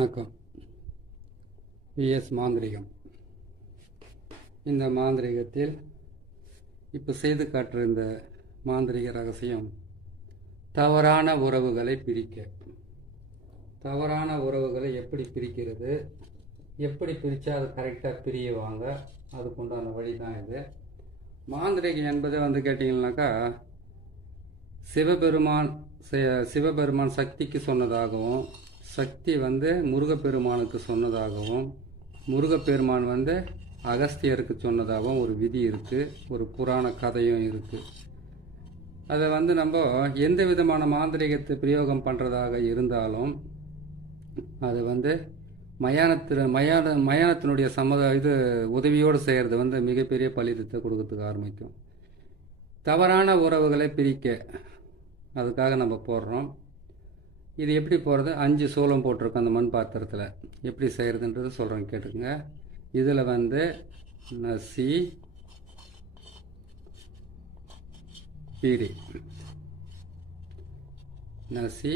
வணக்கம். விஎஸ் மாந்திரிகம். இந்த மாந்திரிகத்தில் இப்போ செய்து காட்டுற இந்த மாந்திரிக ரகசியம் தவறான உறவுகளை பிரிக்க. தவறான உறவுகளை எப்படி பிரிக்கிறது, எப்படி பிரித்தா அது கரெக்டாக பிரியுவாங்க, அதுக்குண்டான வழி தான் இது. மாந்திரிகம் என்பதை கேட்டிங்கன்னாக்கா சிவபெருமான் சக்திக்கு சொன்னதாகவும், சக்தி முருகப்பெருமானுக்கு சொன்னதாகவும், முருகப்பெருமான் அகஸ்தியருக்கு சொன்னதாகவும் ஒரு விதி இருக்குது, ஒரு புராண கதையும் இருக்குது. அதை நம்ம எந்த விதமான மாந்திரிகத்தை பிரயோகம் பண்ணுறதாக இருந்தாலும் அது மயானத்தினுடைய உதவியோடு செய்கிறது மிகப்பெரிய பலிதத்தை கொடுக்கறதுக்கு ஆரம்பிக்கும். தவறான உறவுகளை பிரிக்க அதுக்காக நம்ம போடுறோம். இது எப்படி போகிறது? 5 சூலம் போட்டிருக்கோம் அந்த மண் பாத்திரத்தில். எப்படி செய்கிறதுன்றது சொல்கிறேன், கேட்டுக்குங்க. இதில் நசி, பிரி, நசி,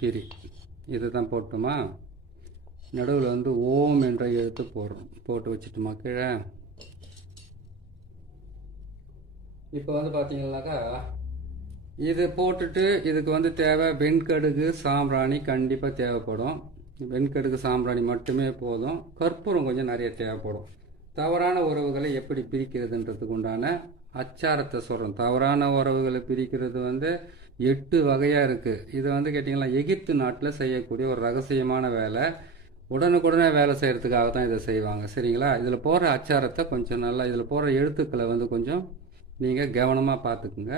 பிரி இது தான் போட்டுமா. நடுவில் ஓம் என்ற எழுத்து போடுறோம். போட்டு வச்சுட்டுமா கீழே. இப்போ பார்த்தீங்கன்னாக்கா இது போட்டுட்டு இதுக்கு தேவை வெண்கடுகு, சாம்பிராணி கண்டிப்பாக தேவைப்படும். வெண்கடுகு, சாம்பிராணி மட்டுமே போதும். கற்பூரம் கொஞ்சம் நிறைய தேவைப்படும். தவறான உறவுகளை எப்படி பிரிக்கிறதுன்றதுக்கு உண்டான அச்சாரத்தை சொல்கிறோம். தவறான உறவுகளை பிரிக்கிறது 8 வகையாக இருக்குது. இது கேட்டிங்கன்னா எகிப்து நாட்டில் செய்யக்கூடிய ஒரு ரகசியமான வேலை. உடனுக்குடனே வேலை செய்கிறதுக்காக தான் இதை செய்வாங்க. சரிங்களா? இதில் போடுற அச்சாரத்தை கொஞ்சம் நல்லா, இதில் போடுற எழுத்துக்களை கொஞ்சம் நீங்கள் கவனமாக பார்த்துக்குங்க.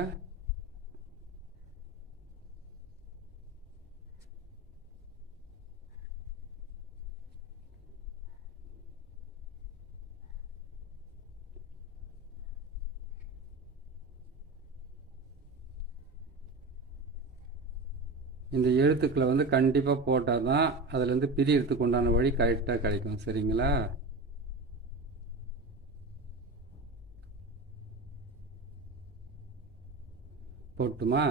இந்த எழுத்துக்களை கண்டிப்பாக போட்டால் தான் அதுலேருந்து பிரியறதுக்கு உண்டான வழி கரெக்டாக கிடைக்கும். சரிங்களா? போட்டுமா.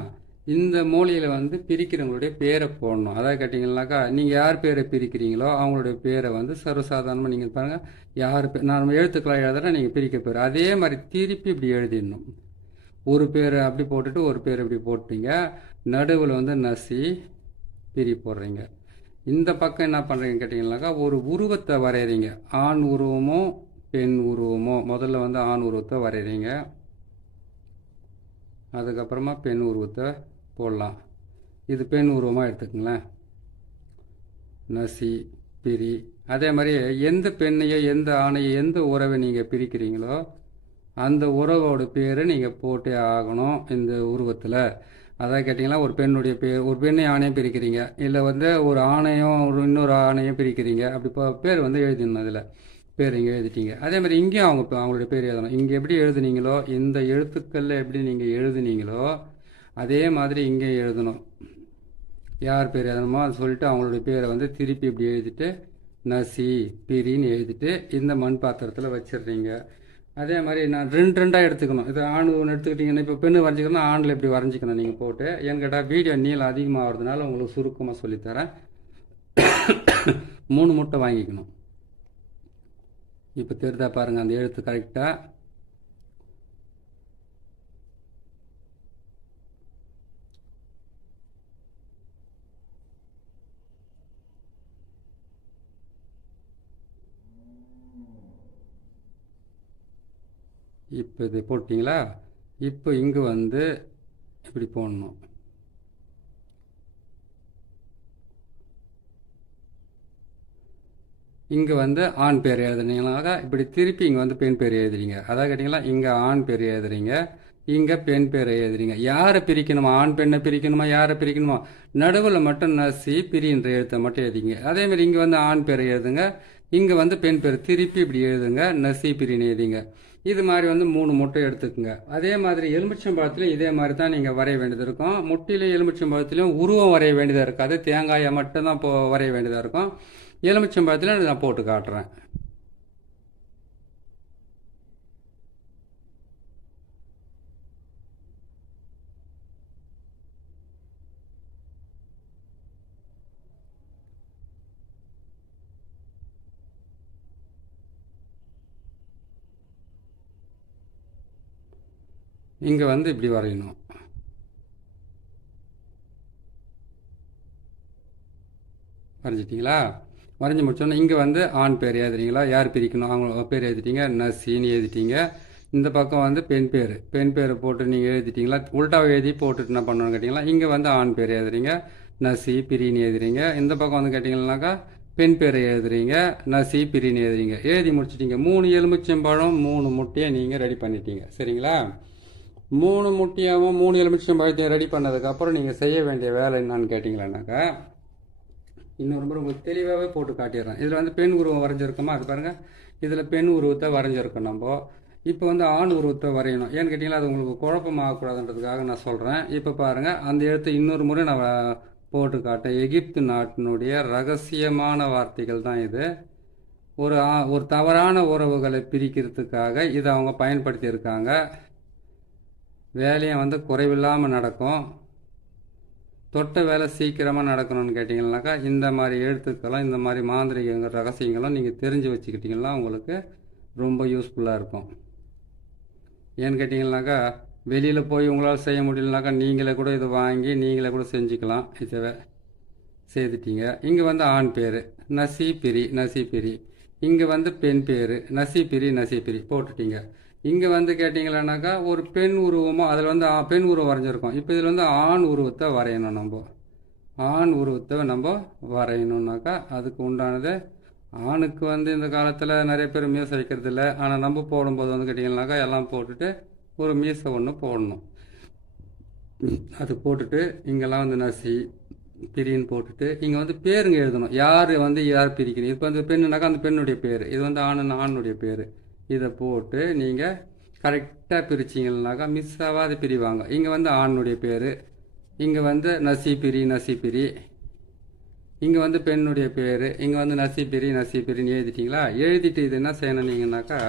இந்த மூலையில் பிரிக்கிறவங்களுடைய பேரை போடணும். அதாவது கேட்டிங்கன்னாக்கா நீங்கள் யார் பேரை பிரிக்கிறீங்களோ அவங்களுடைய பேரை சர்வசாதாரணமாக நீங்கள் பாருங்கள். யார் பேர் நான் எழுத்துக்களாக எழுதுறேன், நீங்கள் பிரிக்க பேர் அதே மாதிரி திருப்பி இப்படி எழுதிடணும். ஒரு பேர் அப்படி போட்டுட்டு ஒரு பேர் இப்படி போட்டீங்க. நடுவில் நசி, பிரி போடுறீங்க. இந்த பக்கம் என்ன பண்ணுறீங்க கேட்டிங்கன்னாக்கா ஒரு உருவத்தை வரைகிறீங்க. ஆண் உருவமோ பெண் உருவமோ. முதல்ல ஆண் உருவத்தை வரைகிறீங்க, அதுக்கப்புறமா பெண் உருவத்தை போடலாம். இது பெண் உருவமாக எடுத்துக்கங்களேன். நசி, பிரி. அதே மாதிரி எந்த பெண்ணையோ எந்த ஆணையோ எந்த உறவை நீங்கள் பிரிக்கிறீங்களோ அந்த உறவோட பேரை நீங்கள் போட்டே ஆகணும் இந்த உருவத்தில். அதான் கேட்டிங்கன்னா ஒரு பெண்ணுடைய பேர், ஒரு பெண்ணை ஆணையம் பிரிக்கிறீங்க, இல்லை ஒரு ஆணையம் இன்னொரு ஆணையம் பிரிக்கிறீங்க. அப்படி பேர் எழுதிடணும். அதில் பேர் இங்கே எழுதிட்டீங்க. அதே மாதிரி இங்கேயும் அவங்களுடைய பேர் எழுதணும். இங்கே எப்படி எழுதுனீங்களோ, இந்த எழுத்துக்களில் எப்படி நீங்கள் எழுதுனீங்களோ அதே மாதிரி இங்கே எழுதணும். யார் பேர் எழுதணுமோ அதை சொல்லிட்டு அவங்களுடைய பேரை திருப்பி இப்படி எழுதிட்டு நசி, பிரின்னு எழுதிட்டு இந்த மண் பாத்திரத்தில் வச்சிடுறீங்க. அதே மாதிரி நான் 2 எடுத்துக்கணும். இது ஆண் ஒன்று எடுத்துக்கிட்டிங்கன்னா இப்போ பெண்ணு வரைஞ்சிக்கணும், ஆணில் இப்படி வரைஞ்சிக்கணும் நீங்கள் போட்டு. ஏன்னு கேட்டால் வீடியோ நீளம் அதிகமாகிறதுனால உங்களுக்கு சுருக்கமாக சொல்லித்தரேன். 3 முட்டை வாங்கிக்கணும். இப்போ தெரிதா பாருங்கள் அந்த எழுத்து கரெக்டாக. இப்போ இது போட்டிங்களா? இப்போ இங்கே இப்படி போடணும். இங்கே ஆண் பேர் எழுதுனீங்கனாக்கா இப்படி திருப்பி இங்கே பெண் பேர் எழுதுறீங்க. அதாவது கேட்டிங்களா இங்கே ஆண் பேர் எழுதுறீங்க, இங்கே பெண் பேரை எழுதுறீங்க. யாரை பிரிக்கணுமா? ஆண் பெண்ணை பிரிக்கணுமா? யாரை பிரிக்கணுமா? நடுவில் மட்டும் நசி, பிரின்ற எழுத்தை மட்டும் எழுதிங்க. அதேமாதிரி இங்கே ஆண் பேரை எழுதுங்க, இங்கே பெண் பேர் திருப்பி இப்படி எழுதுங்க, நசி, பிரின்னு எழுதிங்க. இது மாதிரி 3 முட்டை எடுத்துக்கோங்க. அதே மாதிரி எலுமிச்சம்பழத்துலையும் இதே மாதிரி தான் நீங்கள் வரைய வேண்டியது இருக்கும். முட்டையிலையும் எலுமிச்சம்பழத்துலையும் உருவம் வரைய வேண்டியதாக இருக்காது, தேங்காயை மட்டும்தான் வரைய வேண்டியதாக இருக்கும். எலுமிச்சம்பழத்தில் நான் போட்டு காட்டுறேன். இங்கே வந்து இப்படி வரையணும். வரைஞ்சிட்டிங்களா? வரைஞ்சி முடிச்சோன்னா இங்கே வந்து ஆண் பேர் எழுதுறீங்களா? யார் பிரிக்கணும் அவங்க பேர் எழுதிட்டீங்க. நசின்னு எழுதிட்டீங்க. இந்த பக்கம் வந்து பெண் பேர் போட்டு நீங்கள் எழுதிட்டீங்களா? உல்ட்டாவை எழுதி போட்டுட்டு என்ன பண்ணணும்னு கேட்டிங்களா? இங்கே வந்து ஆண் பேர் எழுதுறீங்க, நசி பிரின்னு எழுதுறீங்க. இந்த பக்கம் வந்து கேட்டிங்கன்னாக்கா பெண் பேரை எழுதுறீங்க, நசி பிரின்னு எழுதுறீங்க. எழுதி முடிச்சிட்டிங்க. 3 எலுமிச்சம்பழம் 3 முட்டையை நீங்கள் ரெடி பண்ணிட்டீங்க. சரிங்களா? 3 முட்டையாகவும் 3 எலுமிச்சம்பழத்தையும் ரெடி பண்ணதுக்கப்புறம் நீங்கள் செய்ய வேண்டிய வேலை என்னன்னு கேட்டிங்களானாக்கா, இன்னொரு முறை உங்களுக்கு தெளிவாகவே போட்டு காட்டிடுறேன். இதில் வந்து பெண் உருவம் வரைஞ்சிருக்கோமா? அது பாருங்கள். இதில் பெண் உருவத்தை வரைஞ்சிருக்கோம் நம்ம. இப்போ வந்து ஆண் உருவத்தை வரையணும். ஏன்னு கேட்டிங்கன்னா அது உங்களுக்கு குழப்பமாகக்கூடாதுன்றதுக்காக நான் சொல்கிறேன். இப்போ பாருங்கள், அந்த எழுத்து இன்னொரு முறை நான் போட்டு காட்டேன். எகிப்து நாட்டினுடைய ரகசியமான வார்த்தைகள் தான் இது. ஒரு தவறான உறவுகளை பிரிக்கிறதுக்காக இதை அவங்க பயன்படுத்தி இருக்காங்க. வேலையும் வந்து குறைவில்லாமல் நடக்கும். தொட்ட வேலை சீக்கிரமாக நடக்கணும்னு கேட்டிங்கன்னாக்கா இந்த மாதிரி எழுத்துக்களும் இந்த மாதிரி மாந்திரிகங்கள் ரகசியங்களும் நீங்கள் தெரிஞ்சு வச்சுக்கிட்டிங்கன்னா உங்களுக்கு ரொம்ப யூஸ்ஃபுல்லாக இருக்கும். ஏன்னு கேட்டிங்கன்னாக்கா வெளியில் போய் உங்களால் செய்ய முடியலனாக்கா நீங்களே கூட இதை வாங்கி நீங்களே கூட செஞ்சுக்கலாம். இதை செய்துட்டீங்க. இங்கே வந்து ஆண் பேர் நசி பிரி. இங்கே வந்து பெண் பேர் நசி பிரி போட்டுட்டீங்க. இங்கே வந்து கேட்டிங்களானாக்கா ஒரு பெண் உருவமோ அதில் வந்து பெண் உருவம் வரைஞ்சிருக்கோம். இப்போ இதில் வந்து ஆண் உருவத்தை வரையணும். ஆண் உருவத்தை நம்ம வரையணுன்னாக்கா அதுக்கு உண்டானது ஆணுக்கு வந்து இந்த காலத்தில் நிறைய பேர் மீசை வைக்கிறது இல்லை. ஆனால் நம்ம போடும்போது வந்து கேட்டிங்கன்னாக்கா எல்லாம் போட்டுட்டு ஒரு மீசை ஒன்று போடணும். அது போட்டுட்டு இங்கெல்லாம் வந்து நசி பிரின்னு போட்டுட்டு இங்கே வந்து பேருங்க எழுதணும். யார் பிரிக்கணும். இப்போ வந்து பெண்ணுனாக்கா அந்த பெண்ணுடைய பேர், இது வந்து ஆணுடைய பேர். இதை போட்டு நீங்கள் கரெக்டாக பிரிச்சிங்கன்னாக்கா மிஸ் ஆகாது பிரிவாங்க. இங்கே வந்து ஆணுடைய பேர், இங்கே வந்து நசி பிரி, இங்கே வந்து பெண்ணுடைய பேர், இங்கே வந்து நசி பிரின்னு எழுதிட்டிங்களா? எழுதிட்டு இது என்ன செய்யணும் நீங்கன்னாக்கா,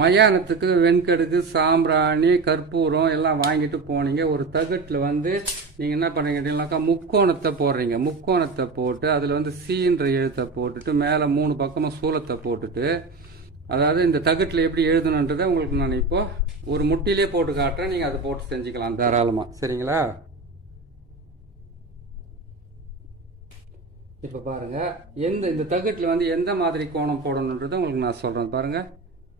மயானத்துக்கு வெண்கடுகு சாம்பிராணி கற்பூரம் எல்லாம் வாங்கிட்டு போனீங்க. ஒரு தகட்டில் வந்து நீங்கள் என்ன பண்ணுறீங்கன்னாக்கா முக்கோணத்தை போடுறீங்க. முக்கோணத்தை போட்டு அதில் வந்து சீன்ற எழுத்தை போட்டுட்டு மேலே 3 பக்கமாக சூலத்தை போட்டுட்டு, அதாவது இந்த தகட்டில் எப்படி எழுதணுன்றதை உங்களுக்கு நான் இப்போ ஒரு முட்டிலே போட்டு காட்டுறேன். நீங்கள் அதை போட்டு செஞ்சுக்கலாம் தாராளமாக. சரிங்களா? இப்போ பாருங்கள், இந்த தகட்டில் வந்து எந்த மாதிரி கோணம் போடணுன்றதை உங்களுக்கு நான் சொல்கிறேன். பாருங்கள்,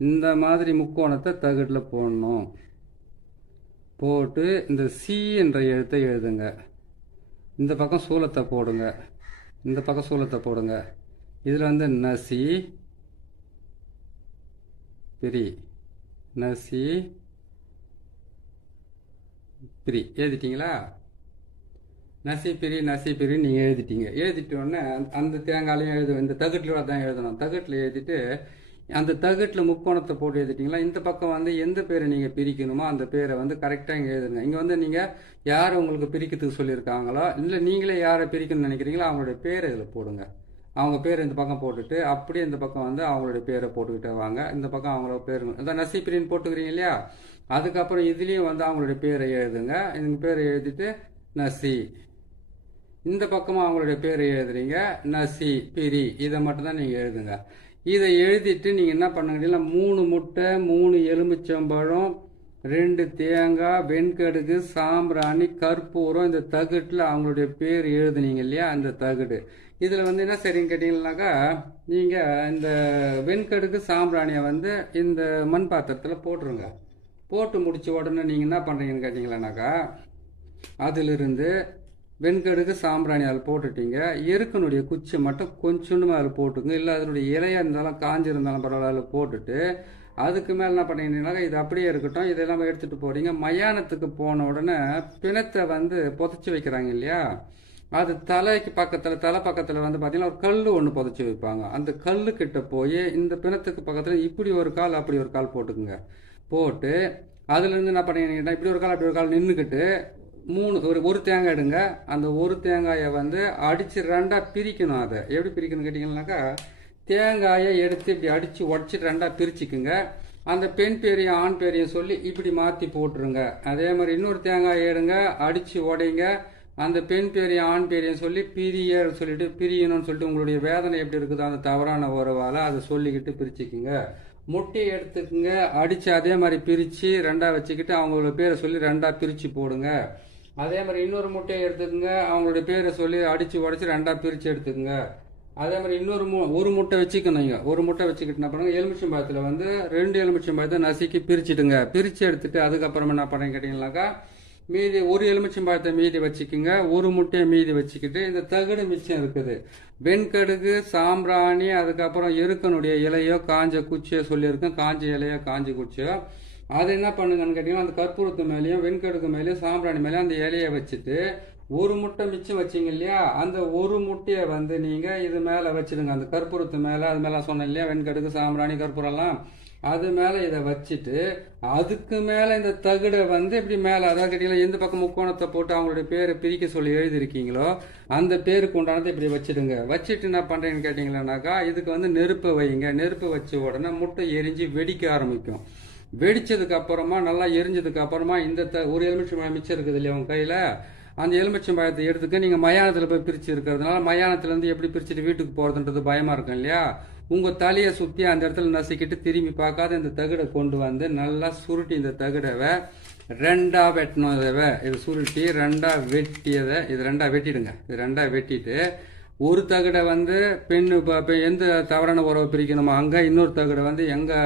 இந்த மாதிரி முக்கோணத்தை தகட்டில் போடணும். போட்டு இந்த சி என்ற எழுத்தை எழுதுங்க. இந்த பக்கம் சூலத்தை போடுங்க. இந்த பக்கம் சூலத்தை போடுங்க. இதில் வந்து நசி பிரி எழுதிட்டீங்களா? நசி பிரி நீங்கள் எழுதிட்டீங்க. எழுதிட்டோடனே அந்த தேங்காயிலையும் இந்த தகட்டில் தான் எழுதணும். தகட்டில் எழுதிட்டு அந்த தகட்டில் முக்கோணத்தை போட்டு எழுதிட்டீங்களா? இந்த பக்கம் வந்து எந்த பேரை நீங்கள் பிரிக்கணுமோ அந்த பேரை வந்து கரெக்டாக இங்கே எழுதுங்க. இங்கே வந்து நீங்கள் யார் உங்களுக்கு பிரிக்கிறதுக்கு சொல்லியிருக்காங்களோ இல்லை நீங்களே யாரை பிரிக்கணும்னு நினைக்கிறீங்களோ அவங்களுடைய பேரை இதில் போடுங்க. அவங்க பேர் இந்த பக்கம் போட்டுட்டு அப்படியே இந்த பக்கம் வந்து அவங்களுடைய பேரை போட்டுக்கிட்டே வாங்க. இந்த பக்கம் அவங்களோட பேர் அதான் நசி பிரின்னு போட்டுக்கிறீங்க இல்லையா? அதுக்கப்புறம் இதுலேயும் வந்து அவங்களுடைய பேரை எழுதுங்க. இந்த பேரை எழுதிட்டு நசி, இந்த பக்கமாக அவங்களுடைய பேரை எழுதுறீங்க நசி பிரி, இதை மட்டும்தான் நீங்கள் எழுதுங்க. இதை எழுதிட்டு நீங்கள் என்ன பண்ணுங்கன்னா 3 முட்டை 3 எலுமிச்சம்பழம் 2 தேங்காய் வெண்கடுகு சாம்பிராணி கற்பூரம் இந்த தகட்டில் அவங்களுடைய பேர் எழுதுனீங்க இல்லையா? அந்த தகடு இதில் வந்து என்ன சரின்னு கேட்டீங்கன்னாக்கா நீங்கள் இந்த வெண்கடுகு சாம்பிராணியை வந்து இந்த மண் பாத்திரத்தில் போட்டுருங்க. போட்டு முடிச்ச உடனே நீங்கள் என்ன பண்ணுறீங்கன்னு கேட்டிங்களானாக்கா அதிலிருந்து வெண்கடுகு சாம்பிராணி அதில் போட்டுட்டீங்க. எருக்கனுடைய குச்சி மட்டும் கொஞ்சோண்டு அதில் போட்டுங்க. இல்லை அதனுடைய இலையாக இருந்தாலும் காஞ்சிருந்தாலும் பரவாயில்ல அதில் போட்டுட்டு அதுக்கு மேலே என்ன பண்ணீங்கன்னாக்கா இது அப்படியே இருக்கட்டும். இதெல்லாம் எடுத்துகிட்டு போகிறீங்க. மயானத்துக்கு போன உடனே பிணத்தை வந்து புதைச்சி வைக்கிறாங்க இல்லையா? அது தலை பக்கத்தில் வந்து பார்த்தீங்கன்னா ஒரு கல் ஒன்று புதைச்சி வைப்பாங்க. அந்த கல்லுக்கிட்ட போய் இந்த பிணத்துக்கு பக்கத்தில் இப்படி ஒரு கால் அப்படி ஒரு கால் போட்டுக்குங்க. போட்டு அதுலேருந்து என்ன பண்ணீங்கன்னா இப்படி ஒரு கால் அப்படி ஒரு கால் நின்றுக்கிட்டு ஒரு தேங்காய் எடுங்க. அந்த ஒரு தேங்காயை வந்து அடித்து 2ஆக பிரிக்கணும். அதை எப்படி பிரிக்கணும்னு கேட்டிங்கன்னாக்கா தேங்காயை எடுத்து இப்படி அடித்து உடச்சிட்டு 2ஆக பிரிச்சுக்குங்க. அந்த பெண் பேரையும் ஆண் பேரையும் சொல்லி இப்படி மாற்றி போட்டுருங்க. அதே மாதிரி இன்னொரு தேங்காயை எடுங்க, அடித்து உடைங்க. அந்த பெண் பேரையும் ஆண் பேரையும் சொல்லி பிரியணும்னு சொல்லிட்டு உங்களுடைய வேதனை எப்படி இருக்குதோ அந்த தவறான உறவால் அதை சொல்லிக்கிட்டு பிரிச்சுக்குங்க. முட்டையை எடுத்துக்கங்க, அடித்து அதே மாதிரி பிரித்து ரெண்டாக வச்சுக்கிட்டு அவங்களோட பேரை சொல்லி ரெண்டாக பிரித்து போடுங்க. அதே மாதிரி இன்னொரு முட்டையை எடுத்துக்கங்க, அவங்களுடைய பேரை சொல்லி அடித்து உடச்சி ரெண்டாக பிரித்து எடுத்துக்கங்க. அதே மாதிரி இன்னொரு ஒரு முட்டை வச்சுக்கணுங்க. ஒரு முட்டை வச்சுக்கிட்டு என்ன பண்ணுங்க, எலுமிச்சம்பழத்தில் வந்து 2 எலுமிச்சம்பழத்தை நசுக்கி பிரிச்சுட்டுங்க. பிரித்து எடுத்துட்டு அதுக்கப்புறம் என்ன பண்ணுங்க கேட்டிங்கனாக்கா, மீதி ஒரு எலுமிச்சம்பழத்தை மீதி வச்சுக்கோங்க, ஒரு முட்டையை மீதி வச்சுக்கிட்டு இந்த தகடு மிச்சம் இருக்குது. வெண்கடுகு, சாம்பிராணி, அதுக்கப்புறம் எருக்கனுடைய இலையோ காஞ்ச குச்சியோ சொல்லியிருக்கேன், காஞ்ச இலையோ காஞ்ச குச்சியோ, அது என்ன பண்ணுங்கன்னு கேட்டிங்கன்னா, அந்த கற்பூரத்து மேலேயும் வெண்கடுகு மேலேயும் சாம்பிராணி மேலேயும் அந்த இலையை வச்சுட்டு ஒரு முட்டை மிச்சம் வச்சிங்க இல்லையா, அந்த ஒரு முட்டையை வந்து நீங்கள் இது மேலே வச்சுடுங்க. அந்த கற்பூரத்து மேலே, அது மேலே சொன்னேன் இல்லையா, வெண்கடுகு, சாம்பிராணி, கற்பூரம்லாம், அது மேலே இதை வச்சுட்டு அதுக்கு மேலே இந்த தகுடை வந்து இப்படி மேலே, அதாவது கேட்டிங்கன்னா எந்த பக்கம் முக்கோணத்தை போட்டு அவங்களுடைய பேரை பிரிக்க சொல்லி எழுதியிருக்கீங்களோ அந்த பேருக்கு உண்டானதை இப்படி வச்சுடுங்க. வச்சுட்டு என்ன பண்ணுறீங்கன்னு கேட்டிங்களானாக்கா, இதுக்கு வந்து நெருப்பை வைங்க. நெருப்பு வச்ச உடனே முட்டை எரிஞ்சு வெடிக்க ஆரம்பிக்கும். வெடிச்சதுக்கு அப்புறமா நல்லா எரிஞ்சதுக்கு அப்புறமா இந்த ஒரு எலுமிச்சம்பழம் மிச்சம் இருக்குது இல்லையா உங்க கையில், அந்த எலுமிச்சம்பழத்தை எடுத்துக்க. நீங்கள் மயானத்தில் போய் பிரித்து இருக்கிறதுனால மயானத்துலேருந்து எப்படி பிரிச்சுட்டு வீட்டுக்கு போகிறதுன்றது பயமாக இருக்கும் இல்லையா, உங்கள் தலையை சுற்றி அந்த இடத்துல நசுக்கிட்டு திரும்பி பார்க்காத இந்த தகடை கொண்டு வந்து நல்லா சுருட்டி இந்த தகடவை ரெண்டாக வெட்டணும். இதை சுருட்டி ரெண்டாக வெட்டியதை இது ரெண்டாக வெட்டிடுங்க. இது ரெண்டாக வெட்டிட்டு ஒரு தகடை வந்து பெண்ணு இப்போ எந்த தவறான உறவை பிரிக்கணுமோ அங்கே, இன்னொரு தகடை வந்து எங்கே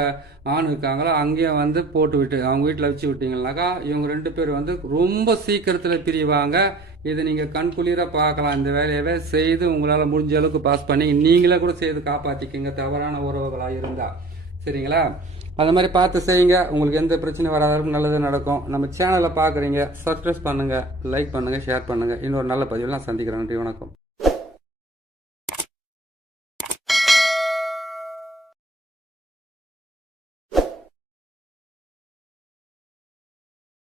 ஆண் இருக்காங்களோ அங்கேயும் வந்து போட்டு விட்டு அவங்க வீட்டில் வச்சு விட்டீங்கன்னாக்கா இவங்க 2 பேர் வந்து ரொம்ப சீக்கிரத்தில் பிரிவாங்க. இது நீங்கள் கண்குளிராக பார்க்கலாம். இந்த வேலையவே செய்து உங்களால் முடிஞ்ச அளவுக்கு பாஸ் பண்ணி நீங்களே கூட செய்து காப்பாற்றிக்கிங்க தவறான உறவுகளாக இருந்தால். சரிங்களா? அந்த மாதிரி பார்த்து செய்யுங்க. உங்களுக்கு எந்த பிரச்சனையும் வராத அளவுக்கு நல்லது நடக்கும். நம்ம சேனலை பார்க்குறீங்க, சப்ஸ்கிரைப் பண்ணுங்கள், லைக் பண்ணுங்கள், ஷேர் பண்ணுங்கள். இன்னொரு நல்ல பதிவில் நான் சந்திக்கிறேன். நன்றி, வணக்கம்.